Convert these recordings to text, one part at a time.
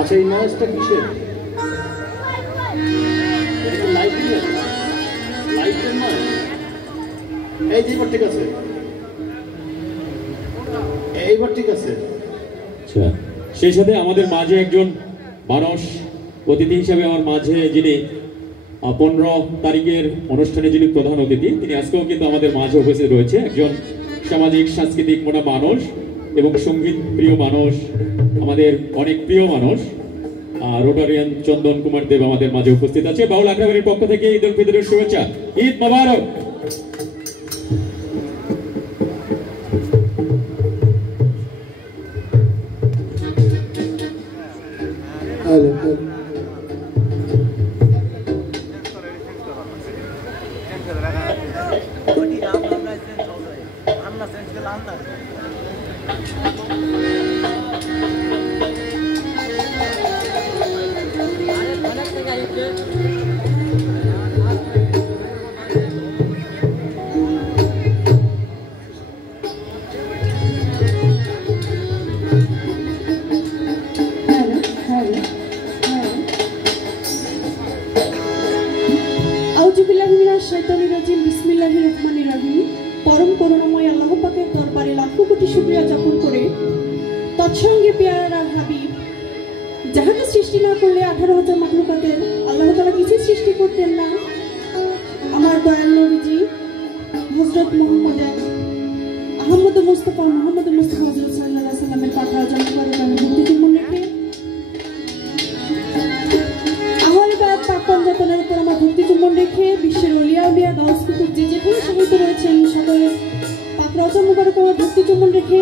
আচ্ছা এই নাচটা কিসের? লাইটের নাচ। এই যে এবার ঠিক আছে, এইবার ঠিক আছে। আচ্ছা, সেই সাথে আমাদের মাঝে একজন মানুষ অতিথি হিসাবে আমার মাঝে যিনি 15 তারিখের অনুষ্ঠানে যিনি প্রধান অতিথি, তিনি আজকেও কিন্তু আমাদের মাঝে উপস্থিত রয়েছে। একজন সামাজিক সাংস্কৃতিক মোটা মানুষ এবং সঙ্গীত প্রিয় মানুষ, আমাদের অনেক প্রিয় মানুষ রোটারিয়ান চন্দন কুমার দেব আমাদের মাঝে উপস্থিত আছে। বাউল আখড়াবাড়ির পক্ষ থেকে ঈদ উল ফিতরের শুভেচ্ছা। ঈদ মোবারক। পরম করুণাময় আল্লাহ পাকের দরবারে লাখো কোটি শুকরিয়া জ্ঞাপন করে তৎসঙ্গে পেয়ারা হাবিব যাহাকে সৃষ্টি না করলে 18,000 মাখলুকাতের আল্লাহ তাআলা কিছু সৃষ্টি করতেন না, আমার দয়াল নবীজি হযরত আহমদ মুস্তাফা হযরত সাল্লাল্লাহু আলাইহি ওয়াসাল্লামের পাঠানো জনগণের আমি ভক্তি চুম্বন রেখে আহলে বায়াত পাক পঞ্জাতনের উপর আমার ভক্তি চুম্বন রেখে বিশ্বের ওলিয়া উলিয়া গাউস কুতুব যে যেখানে সাহিত্য রয়েছেন সকলের পাক রওজা মুবারক আমার ভক্তি চুম্বন রেখে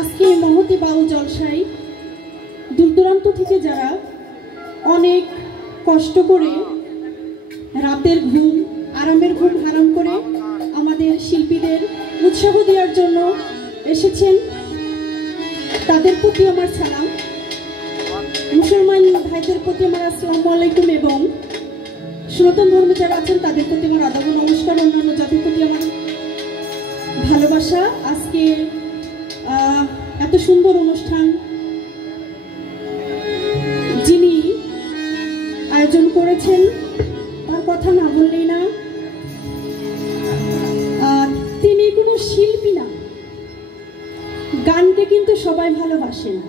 আজকে মহতি বাউল জলসায় দূর দূরান্ত থেকে যারা অনেক কষ্ট করে রাতের ঘুম আরামের ঘুম হারাম করে আমাদের শিল্পীদের উৎসাহ দেওয়ার জন্য এসেছেন, তাদের প্রতি আমার সালাম। মুসলমান ভাইদের প্রতি আমার আসসালামু আলাইকুম এবং সনাতন ধর্মে যারা আছেন তাদের প্রতি আমার আদাব নমস্কার, অন্যান্য জাতির প্রতি আমার ভালোবাসা। আজকে এত সুন্দর অনুষ্ঠান যিনি আয়োজন করেছেন তার কথা না বললেই না। তিনি কোনো শিল্পী না, গানকে কিন্তু সবাই ভালোবাসে না,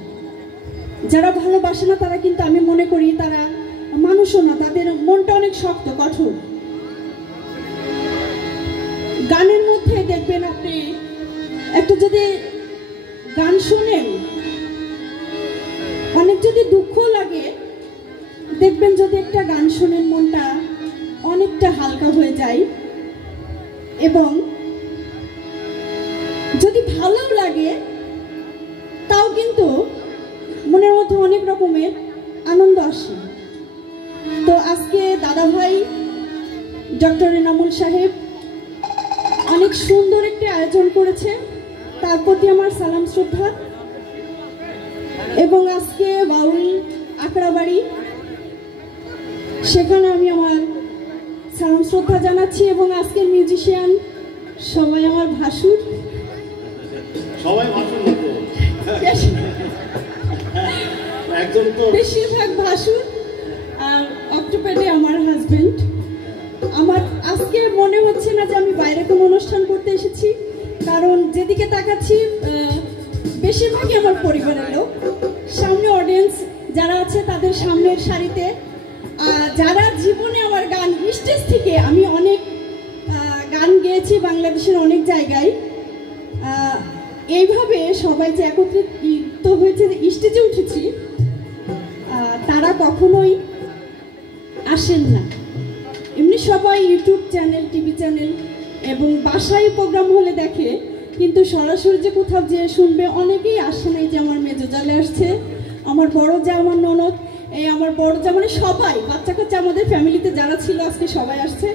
যারা ভালোবাসে না তারা কিন্তু আমি মনে করি তারা মানুষও না, তাদের মনটা অনেক শক্ত কঠোর। গানের মধ্যে দেখবেন আপনি একটু যদি গান শোনেন অনেক যদি দুঃখ লাগে, দেখবেন যদি একটা গান শোনেন মনটা অনেকটা হালকা হয়ে যায় এবং যদি ভালো লাগে তাও কিন্তু মনের মধ্যে অনেক রকমের আনন্দ আসে। তো আজকে দাদা ভাই ডক্টর এনামুল সাহেব অনেক সুন্দর একটি আয়োজন করেছে, তার প্রতি আমার সালাম শ্রদ্ধা। এবং আজকে বাউল আখড়াবাড়ি সেখানে আমি আমার সালাম শ্রদ্ধা জানাচ্ছি এবং আজকের মিউজিশিয়ান সবাই আমার ভাসুর, সবাই ভাসুর না তো, একজন তো বেশিরভাগ ভাসুর আর অক্টোপেডে আমার হাজবেন্ড। আমার আজকে মনে হচ্ছে না যে আমি বাইরে কোনো অনুষ্ঠান করতে এসেছি, কারণ যেদিকে তাকাচ্ছি বেশিরভাগই আমার পরিবারের লোক। সামনে অডিয়েন্স যারা আছে তাদের সামনের সারিতে যারা জীবনে আমার গান স্টেজ থেকে আমি অনেক গান গেয়েছি বাংলাদেশের অনেক জায়গায়, এইভাবে সবাই যে একত্রিত হয়েছে স্টেজে উঠেছি তারা কখনোই আসেন না। এমনি সবাই ইউটিউব চ্যানেল টিভি চ্যানেল এবং বাসায় প্রোগ্রাম হলে দেখে, কিন্তু সরাসরি যে কোথাও যে শুনবে অনেকেই আসে নাই। যে আমার মেজো জালে আসছে, আমার বড় যা, আমার ননদ, এই আমার বড় যা, মানে সবাই বাচ্চা কাচ্চা আমাদের ফ্যামিলিতে যারা ছিল আজকে সবাই আসছে।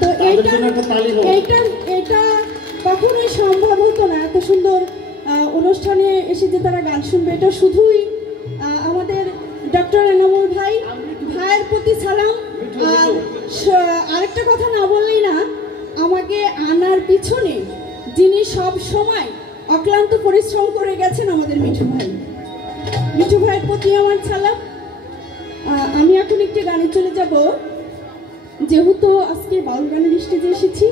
তো এইটা কখনোই সম্ভব হতো না, এত সুন্দর অনুষ্ঠানে এসে যে তারা গান শুনবে। এটা শুধুই আমাদের ডক্টর এনামুল ভাইয়ের প্রতি সালাম। আর আরেকটা কথা না বললেই না, আমাকে আনার পিছনে যিনি সব সময় অক্লান্ত পরিশ্রম করে গেছেন আমাদের মিঠু ভাই। মিঠু ভাইয়ের প্রতি আমার সালাম। আমি এখন একটি গানে চলে যাব। যেহেতু আজকে বাউল গানের স্টেজে এসেছি,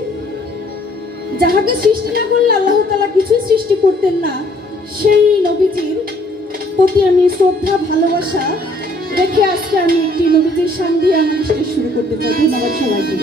যাহাকে সৃষ্টি না করলে আল্লাহ তাআলা কিছুই সৃষ্টি করতেন না, সেই নবীজির প্রতি আমি শ্রদ্ধা ভালোবাসা রেখে আজকে আমি একটি নবীজির শান দিয়ে আমার স্টেজ শুরু করতে চাই। ধন্যবাদ সবাইকে।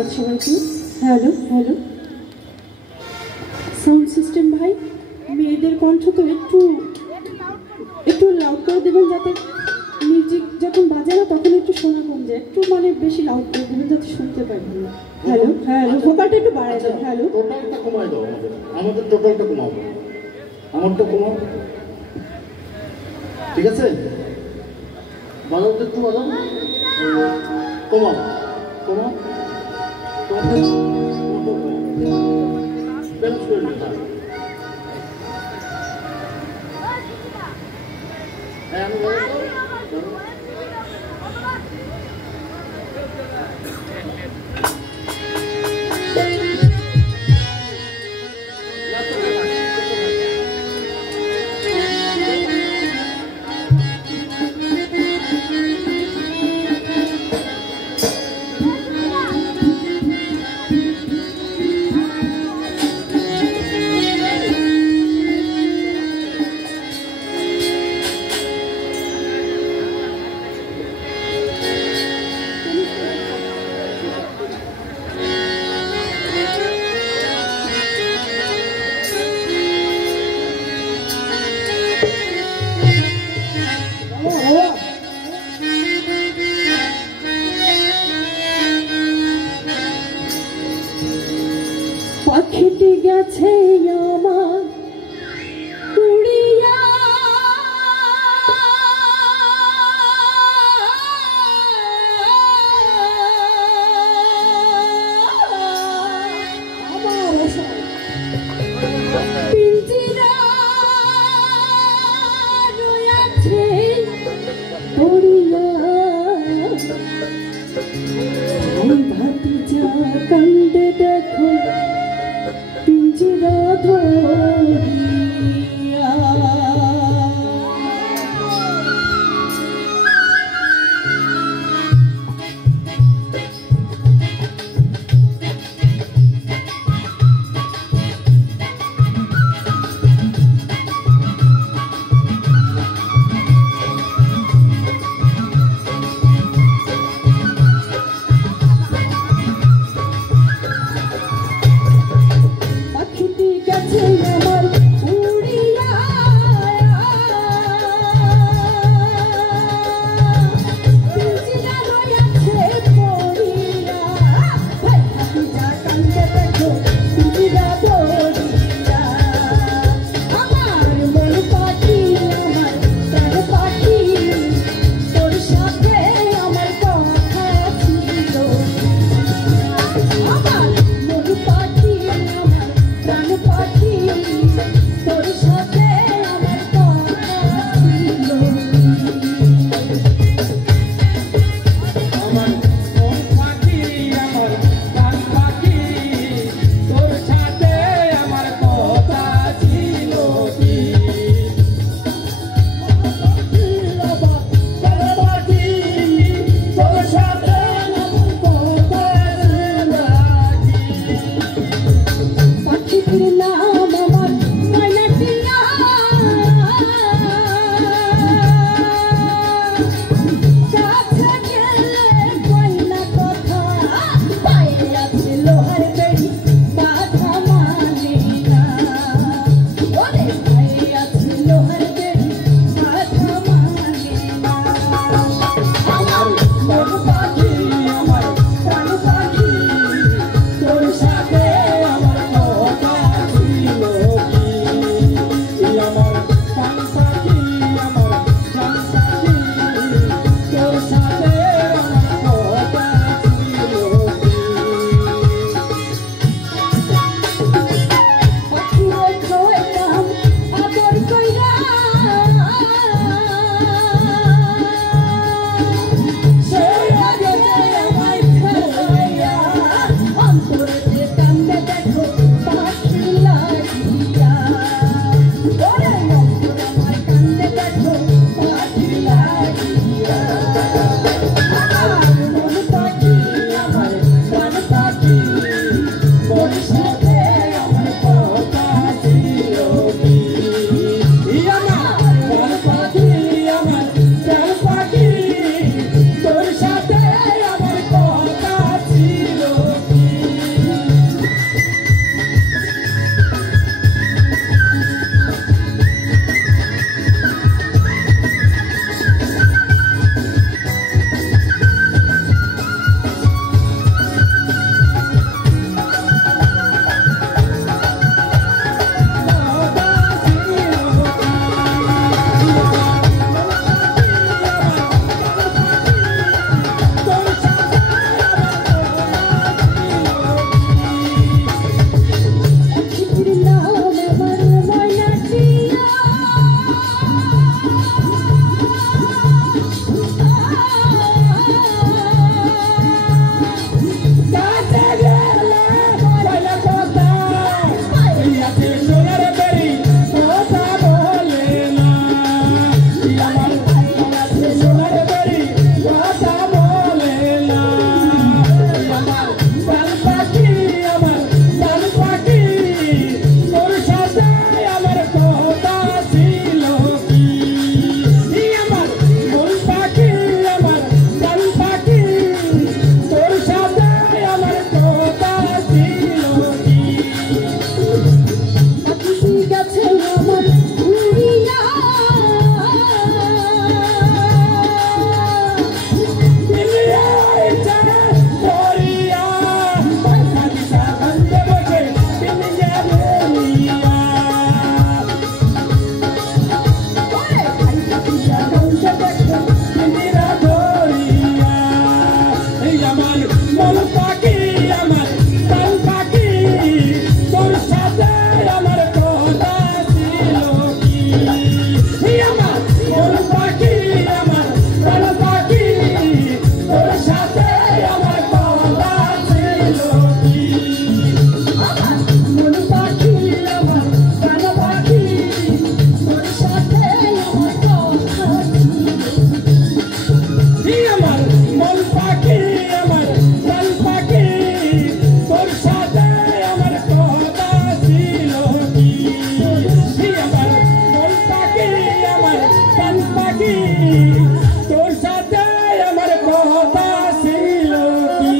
ধন্যবাদ সবাইকে। হ্যালো হ্যালো, সাউন্ড সিস্টেম ভাই, মেয়েদের কণ্ঠ তো একটু একটু লাউড করে দেবেন, যাতে মিউজিক যখন বাজে না তখন একটু শোনা কম যায়, একটু মানে বেশি লাউড করে দেবেন যাতে শুনতে পাই। হ্যালো হ্যালো, ভোকালটা একটু বাড়ায় দাও। হ্যালো, টোটালটা কমাই দাও, আমাদের টোটালটা কমাও, আমারটা কমাও, ঠিক আছে? বাজাও তো, একটু বাজাও, কমাও কমাও, ব্যালেন্স করে নিও। হ্যাঁ, আমি বাজাও। পাখিটি গেছে আমার উড়িয়া, পিঞ্জিরা রয়েছে পড়িয়া, ভাতিজা কান্দে দেখো পিঞ্জিরা ধরিয়া। মন পাখি আমার প্রাণ পাখি তোর সাথে আমার কথা ছিল কি আমার মন পাখি আমার প্রাণ পাখি তোর সাথে আমার কথা ছিল কি আমার মন পাখি আমার প্রাণ পাখি তোর সাথে আমার কথা আমার মন পাখি আমার প্রাণ পাখি তোর সাথে আমার কথা ছিল কি আমার মন পাখি আমার প্রাণ পাখি তোর সাথে আমার কথা ছিল কি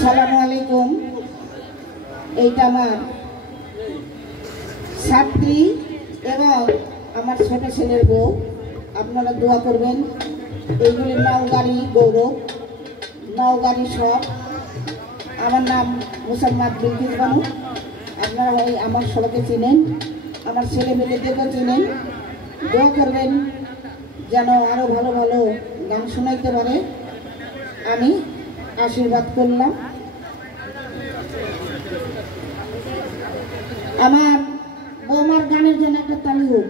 সালামু আলাইকুম। এইটা আমার ছাত্রী এবং আমার ছোট ছেলের বউ, আপনারা দোয়া করবেন। এইগুলি নওগাড়ি গৌরব, নওগাড়ি সব। আমার নাম মুসাম্মাদ বিলকিস বানু। আপনারা ওই আমার সবাইকে চিনেন, আমার ছেলে মেয়েদেরকেও চিনেন। দোয়া করবেন যেন আরও ভালো ভালো গান শোনাইতে পারে। আমি আশীর্বাদ করলাম। আমার বৌমার গানের জন্য একটা তালি হোক।